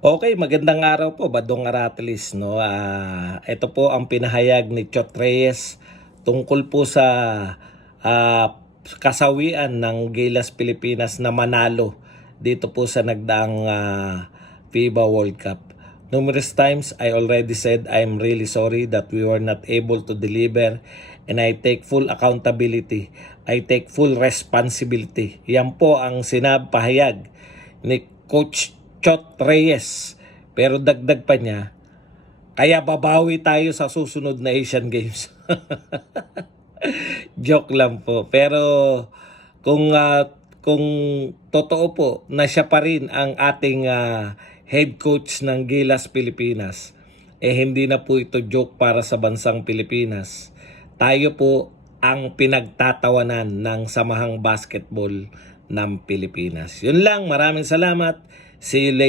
Okay, magandang araw po, Badong Aratilis, no? Ito po ang pinahayag ni Chot Reyes tungkol po sa kasawian ng Gilas Pilipinas na manalo dito po sa nagdaang FIBA World Cup. Numerous times I already said I'm really sorry that we were not able to deliver, and I take full accountability. I take full responsibility. Yan po ang pahayag ni Coach Chot Reyes. Pero dagdag pa niya, kaya babawi tayo sa susunod na Asian Games. Joke lang po. Pero kung totoo po na siya pa rin ang ating head coach ng Gilas Pilipinas, hindi na po ito joke para sa bansang Pilipinas. Tayo po ang pinagtatawanan ng Samahang Basketball ng Pilipinas. Yun lang, maraming salamat. See you later.